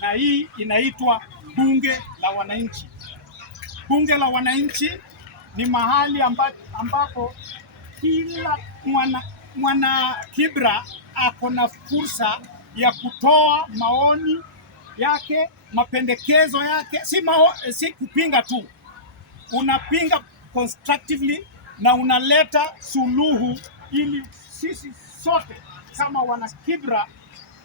na hii inaitwa bunge la wananchi. Bunge la wananchi ni mahali ambapo kila mwana Kibra ako na fursa ya kutoa maoni yake, mapendekezo yake, si kupinga tu. Unapinga constructively na unaleta suluhu ili sisi sote kama wana Kibra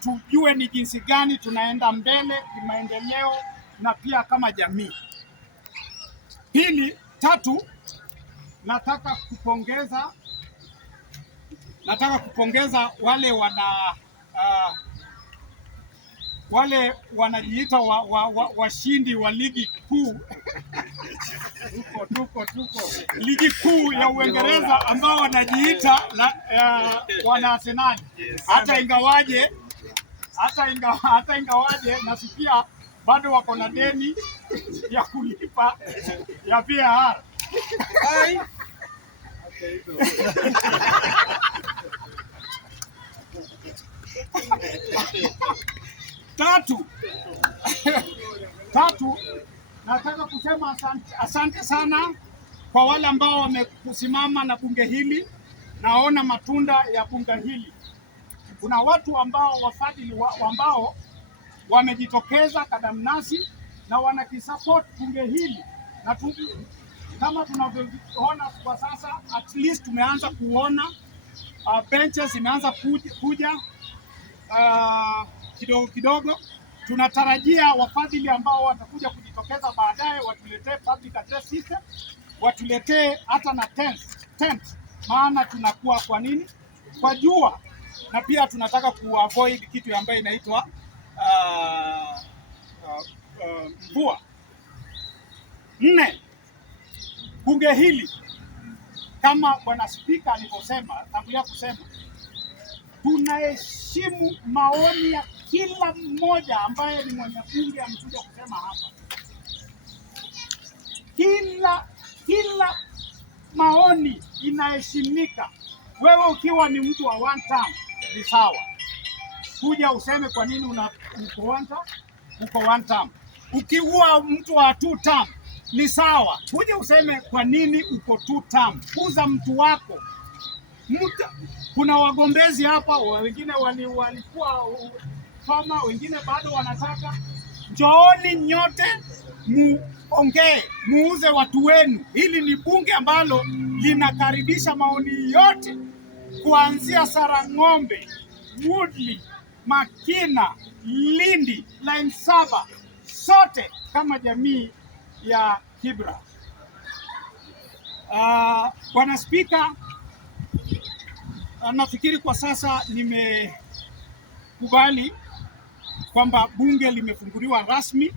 tujue ni jinsi gani tunaenda mbele kimaendeleo na pia kama jamii. Pili, tatu, nataka kupongeza wale wanajiita washindi wa ligi kuu tuko ligi kuu ya Uingereza ambao wanajiita wana Arsenal. Hata ingawaje nasikia bado wako na deni ya kulipa ya VAR. Tatu, nataka kusema asante sana kwa wale ambao wamekusimama na bunge hili. Naona matunda ya bunge hili. Kuna watu ambao wafadhili ambao wamejitokeza kadamnasi na wanakisupport bunge hili, na kama tunavyoona kwa sasa, at least tumeanza kuona benches imeanza kuja kidogo kidogo. Tunatarajia wafadhili ambao watakuja kujitokeza baadaye watuletee public address system, watuletee hata na tent, maana tunakuwa kwa nini? Kwa jua, na pia tunataka kuavoid kitu ambayo inaitwa mvua. 4, bunge hili kama bwana spika alivyosema, tangulia kusema, tunaheshimu maoni ya kila mmoja ambaye ni mwenye bunge amekuja kusema hapa. Kila maoni inaheshimika. Wewe ukiwa ni mtu wa one term ni sawa, kuja useme kwa nini uko one term. Ukiwa mtu wa 2 term ni sawa, kuja useme kwa nini uko 2 term. Kuza mtu wako. Kuna wagombezi hapa, wengine walikuwa kama, wengine bado wanataka. Njooni nyote muongee, muuze watu wenu. Hili ni bunge ambalo linakaribisha maoni yote, kuanzia Sarang'ombe, Woodley, Makina, Lindi, Line 7, sote kama jamii ya Kibra. Bwana Spika, nafikiri kwa sasa nimekubali kwamba bunge limefunguliwa rasmi,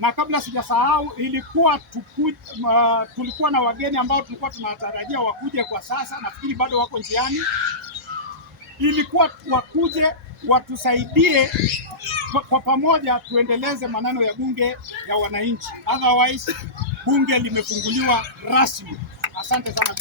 na kabla sijasahau, tulikuwa na wageni ambao tulikuwa tunatarajia wakuje kwa sasa, nafikiri bado wako njiani. Ilikuwa wakuje watusaidie kwa pamoja tuendeleze maneno ya bunge ya wananchi. Otherwise bunge limefunguliwa rasmi. Asante sana.